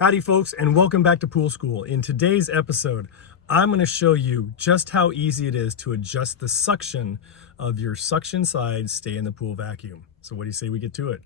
Howdy folks, and welcome back to Pool School. In today's episode, I'm going to show you just how easy it is to adjust the suction of your suction side stay in the pool vacuum. So what do you say we get to it?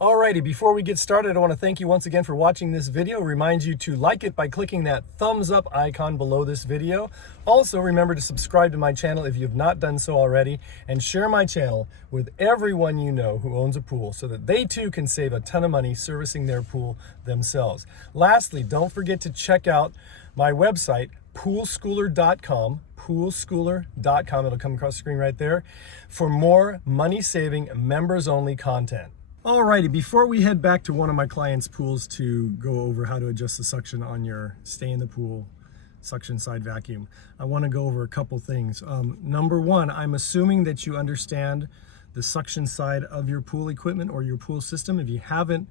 Alrighty, before we get started, I want to thank you once again for watching this video. Remind you to like it by clicking that thumbs up icon below this video. Also, remember to subscribe to my channel if you've not done so already, and share my channel with everyone you know who owns a pool so that they too can save a ton of money servicing their pool themselves. Lastly, don't forget to check out my website, poolschooler.com. poolschooler.com. It'll come across the screen right there for more money-saving, members-only content. Alrighty, before we head back to one of my clients' pools to go over how to adjust the suction on your stay in the pool suction side vacuum, I want to go over a couple things. Number one, I'm assuming that you understand the suction side of your pool equipment or your pool system. If you haven't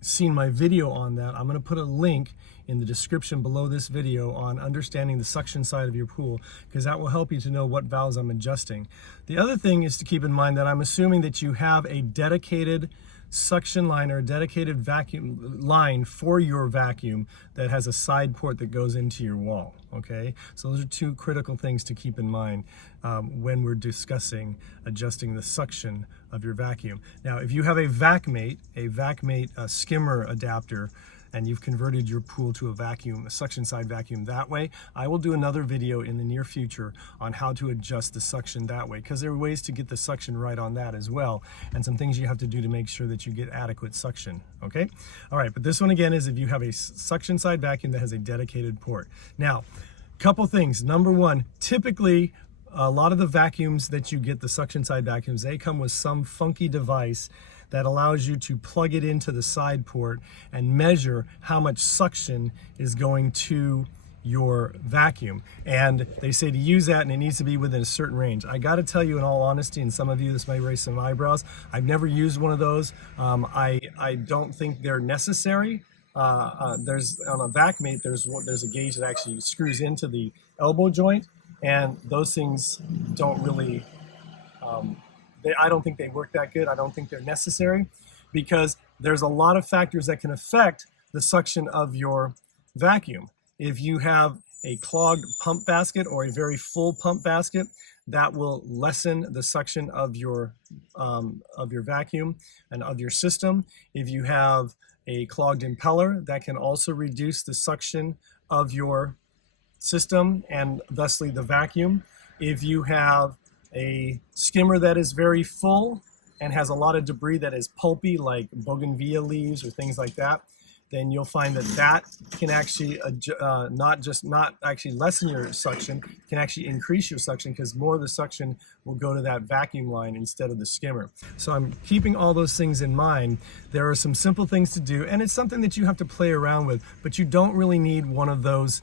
seen my video on that, I'm going to put a link in the description below this video on understanding the suction side of your pool, because that will help you to know what valves I'm adjusting. The other thing is to keep in mind that I'm assuming that you have a dedicated suction line or a dedicated vacuum line for your vacuum that has a side port that goes into your wall. Okay, so those are two critical things to keep in mind when we're discussing adjusting the suction of your vacuum. Now, if you have a VacMate skimmer adapter, and you've converted your pool to a suction side vacuum that way, I will do another video in the near future on how to adjust the suction that way, because there are ways to get the suction right on that as well, and some things you have to do to make sure that you get adequate suction, okay? All right, but this one again is if you have a suction side vacuum that has a dedicated port. Now, couple things. Number one, typically, a lot of the vacuums that you get, the suction side vacuums, they come with some funky device that allows you to plug it into the side port and measure how much suction is going to your vacuum. And they say to use that, and it needs to be within a certain range. I got to tell you, in all honesty, and some of you, this may raise some eyebrows, I've never used one of those. I don't think they're necessary. There's on a VacMate, there's a gauge that actually screws into the elbow joint, and those things don't really I don't think they work that good. I don't think they're necessary, because there's a lot of factors that can affect the suction of your vacuum. If you have a clogged pump basket or a very full pump basket, that will lessen the suction of your vacuum and of your system. If you have a clogged impeller, that can also reduce the suction of your system and thusly the vacuum. If you have a skimmer that is very full and has a lot of debris that is pulpy, like bougainvillea leaves or things like that, then you'll find that that can actually not actually lessen your suction, can actually increase your suction, because more of the suction will go to that vacuum line instead of the skimmer. So I'm keeping all those things in mind. There are some simple things to do, and it's something that you have to play around with, but you don't really need one of those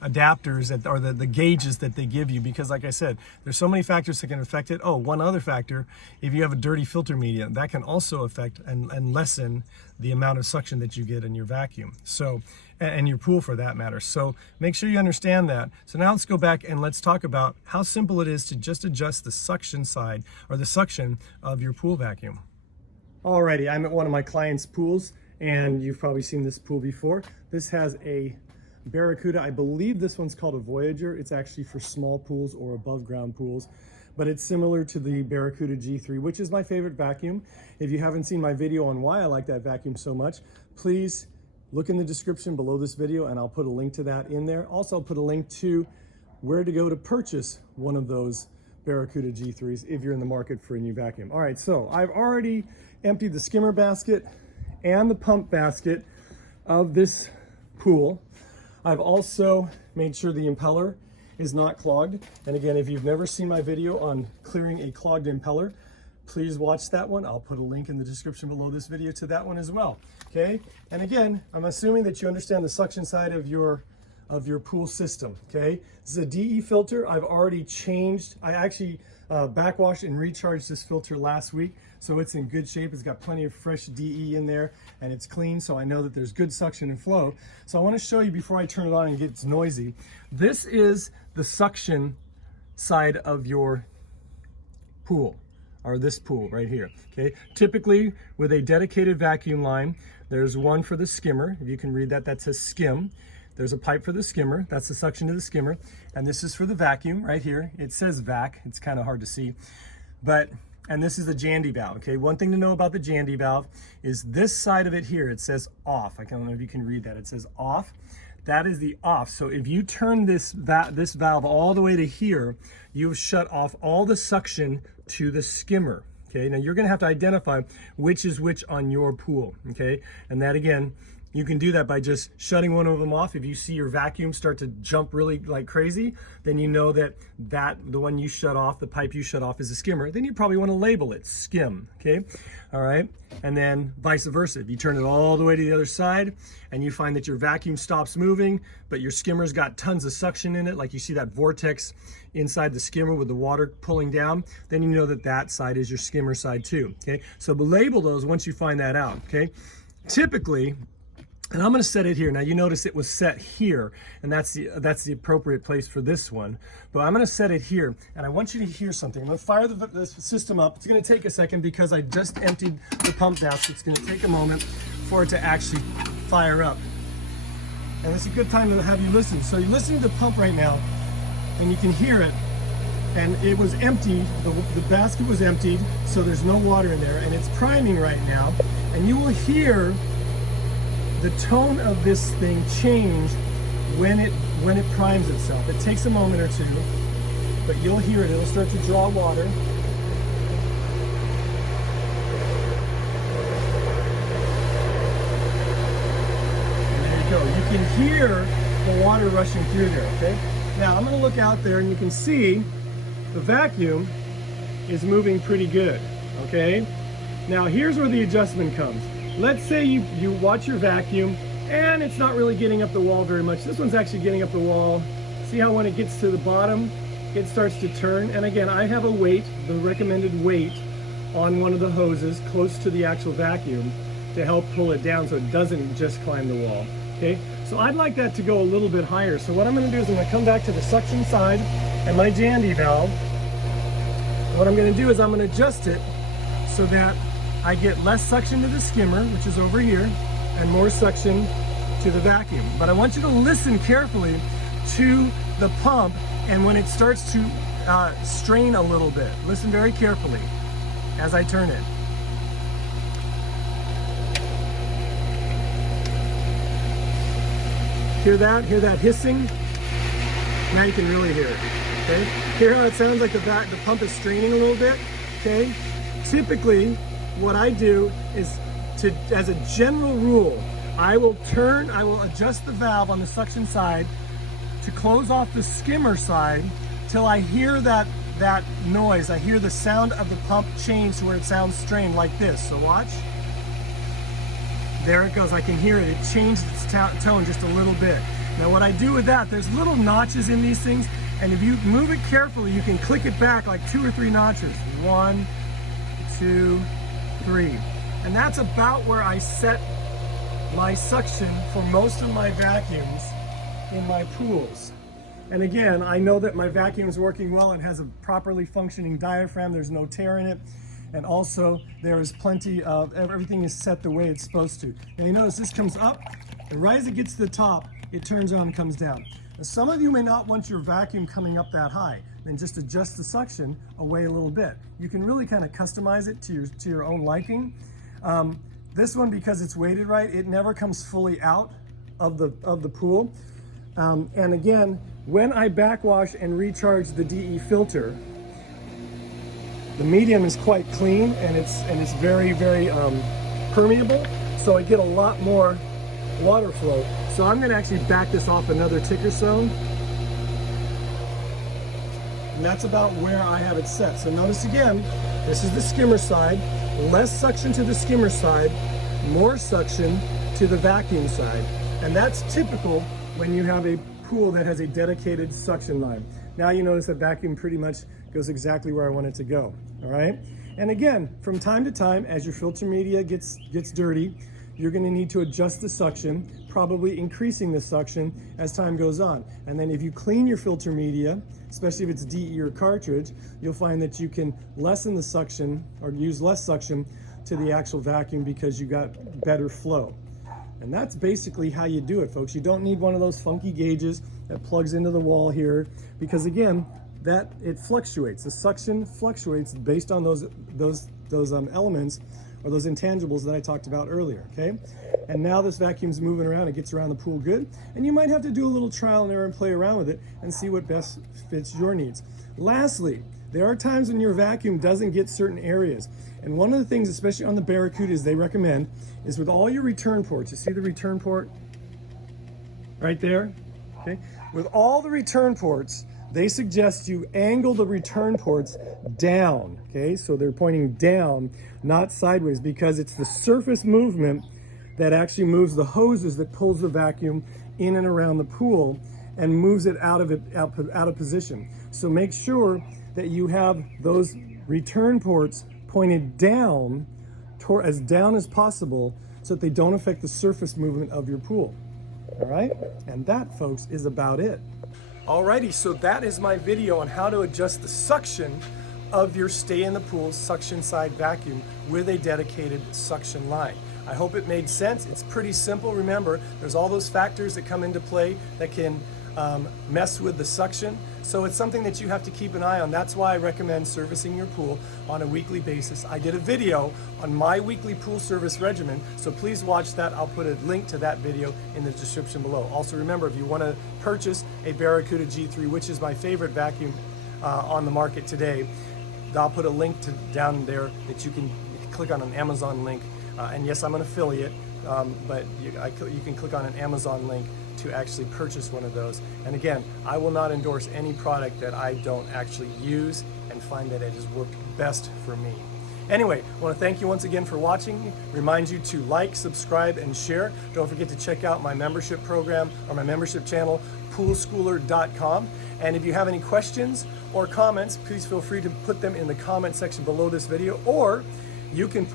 adapters that are the gauges that they give you, because like I said, there's so many factors that can affect it. Oh, one other factor, if you have a dirty filter media, that can also affect and lessen the amount of suction that you get in your vacuum, so, and your pool for that matter. So make sure you understand that. So now let's go back and let's talk about how simple it is to just adjust the suction side or the suction of your pool vacuum. Alrighty, I'm at one of my clients' pools, and you've probably seen this pool before. This has a Barracuda. I believe this one's called a Voyager. It's actually for small pools or above ground pools, but it's similar to the Barracuda G3, which is my favorite vacuum. If you haven't seen my video on why I like that vacuum so much, please look in the description below this video, and I'll put a link to that in there. Also, I'll put a link to where to go to purchase one of those Barracuda G3s if you're in the market for a new vacuum. All right, so I've already emptied the skimmer basket and the pump basket of this pool. I've also made sure the impeller is not clogged. And again, if you've never seen my video on clearing a clogged impeller, please watch that one. I'll put a link in the description below this video to that one as well. Okay, and again, I'm assuming that you understand the suction side of your pool system. Okay, this is a DE filter. I've already changed. I actually backwashed and recharged this filter last week, so it's in good shape. It's got plenty of fresh DE in there, and it's clean, so I know that there's good suction and flow. So I want to show you before I turn it on and it gets noisy. This is the suction side of your pool. are this pool right here, okay? Typically with a dedicated vacuum line, there's one for the skimmer. If you can read that, that says skim. There's a pipe for the skimmer. That's the suction to the skimmer. And this is for the vacuum right here. It says vac. It's kind of hard to see. And this is the Jandy valve, okay? One thing to know about the Jandy valve is this side of it here, it says off. I don't know if you can read that. It says off. That is the off. So if you turn this valve all the way to here, you've shut off all the suction to the skimmer, okay? Now you're gonna have to identify which is which on your pool, okay? And that again, you can do that by just shutting one of them off. If you see your vacuum start to jump really like crazy, then you know that the one you shut off, the pipe you shut off is a skimmer. Then you probably want to label it skim, okay? All right, and then vice versa. If you turn it all the way to the other side and you find that your vacuum stops moving, but your skimmer's got tons of suction in it, like you see that vortex inside the skimmer with the water pulling down, then you know that that side is your skimmer side too, okay? So label those once you find that out, okay? Typically, and I'm going to set it here. Now you notice it was set here, and that's the appropriate place for this one. But I'm going to set it here, and I want you to hear something. I'm going to fire the system up. It's going to take a second because I just emptied the pump valve, so it's going to take a moment for it to actually fire up. And it's a good time to have you listen. So you're listening to the pump right now, and you can hear it. And it was empty. The basket was emptied, so there's no water in there, and it's priming right now. And you will hear the tone of this thing change when it primes itself. It takes a moment or two, but you'll hear it. It'll start to draw water. And there you go. You can hear the water rushing through there, okay? Now I'm gonna look out there and you can see the vacuum is moving pretty good, okay? Now here's where the adjustment comes. Let's say you watch your vacuum and it's not really getting up the wall very much. This one's actually getting up the wall. See how when it gets to the bottom, it starts to turn. And again, I have a weight, the recommended weight on one of the hoses close to the actual vacuum to help pull it down so it doesn't just climb the wall, okay? So I'd like that to go a little bit higher. So what I'm gonna do is I'm gonna come back to the suction side and my Jandy valve. What I'm gonna do is I'm gonna adjust it so that I get less suction to the skimmer, which is over here, and more suction to the vacuum. But I want you to listen carefully to the pump, and when it starts to strain a little bit, listen very carefully as I turn it. Hear that? Hear that hissing? Now you can really hear it, okay? Hear how it sounds like the pump is straining a little bit, okay? Typically, what I do is as a general rule, I will adjust the valve on the suction side to close off the skimmer side till I hear that noise. I hear the sound of the pump change to where it sounds strained like this. So watch. There it goes. I can hear it. It changed its tone just a little bit. Now what I do with that, there's little notches in these things, and if you move it carefully, you can click it back like 2 or 3 notches. 1, 2, 3. And that's about where I set my suction for most of my vacuums in my pools. And again, I know that my vacuum is working well and has a properly functioning diaphragm. There's no tear in it. And also there is plenty of, everything is set the way it's supposed to. Now you notice this comes up, and right as it gets to the top, it turns on and comes down. Now, some of you may not want your vacuum coming up that high. Then just adjust the suction away a little bit. You can really kind of customize it to your own liking. This one, because it's weighted right, it never comes fully out of the pool. And again, when I backwash and recharge the DE filter, the medium is quite clean and it's very, very permeable, so I get a lot more water flow. So I'm going to actually back this off another tick or so. And that's about where I have it set. So notice again, this is the skimmer side, less suction to the skimmer side, more suction to the vacuum side. And that's typical when you have a pool that has a dedicated suction line. Now you notice that vacuum pretty much goes exactly where I want it to go, all right? And again, from time to time, as your filter media gets dirty, you're going to need to adjust the suction, probably increasing the suction as time goes on. And then if you clean your filter media, especially if it's DE or cartridge, you'll find that you can lessen the suction or use less suction to the actual vacuum because you got better flow. And that's basically how you do it, folks. You don't need one of those funky gauges that plugs into the wall here, because again, that it fluctuates. The suction fluctuates based on those elements or those intangibles that I talked about earlier, okay? And now this vacuum's moving around, it gets around the pool good, and you might have to do a little trial and error and play around with it and see what best fits your needs. Lastly, there are times when your vacuum doesn't get certain areas. And one of the things, especially on the Barracudas, they recommend is with all your return ports, you see the return port right there? Okay. With all the return ports, they suggest you angle the return ports down, okay? So they're pointing down, not sideways, because it's the surface movement that actually moves the hoses that pulls the vacuum in and around the pool and moves it out of position. So make sure that you have those return ports pointed down, as down as possible, so that they don't affect the surface movement of your pool. All right? And that, folks, is about it. Alrighty, so that is my video on how to adjust the suction of your stay in the pool suction side vacuum with a dedicated suction line. I hope it made sense. It's pretty simple. Remember, there's all those factors that come into play that can mess with the suction. So it's something that you have to keep an eye on. That's why I recommend servicing your pool on a weekly basis. I did a video on my weekly pool service regimen, so please watch that. I'll put a link to that video in the description below. Also remember, if you want to purchase a Barracuda G3, which is my favorite vacuum on the market today, I'll put a link down there that you can click on an Amazon link. And yes, I'm an affiliate, but you can click on an Amazon link to actually purchase one of those. And again, I will not endorse any product that I don't actually use and find that it has worked best for me. Anyway, I want to thank you once again for watching. Remind you to like, subscribe, and share. Don't forget to check out my membership program or my membership channel, poolschooler.com. And if you have any questions or comments, please feel free to put them in the comment section below this video, or you can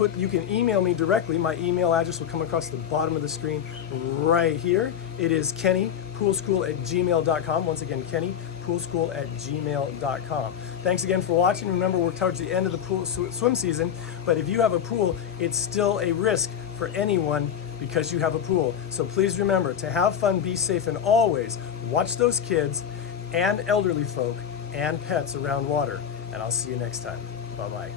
email me directly. My email address will come across the bottom of the screen right here. It is kennypoolschool@gmail.com. Once again, kennypoolschool@gmail.com. Thanks again for watching. Remember, we're towards the end of the pool swim season, but if you have a pool, it's still a risk for anyone because you have a pool. So please remember to have fun, be safe, and always watch those kids and elderly folk and pets around water. And I'll see you next time. Bye-bye.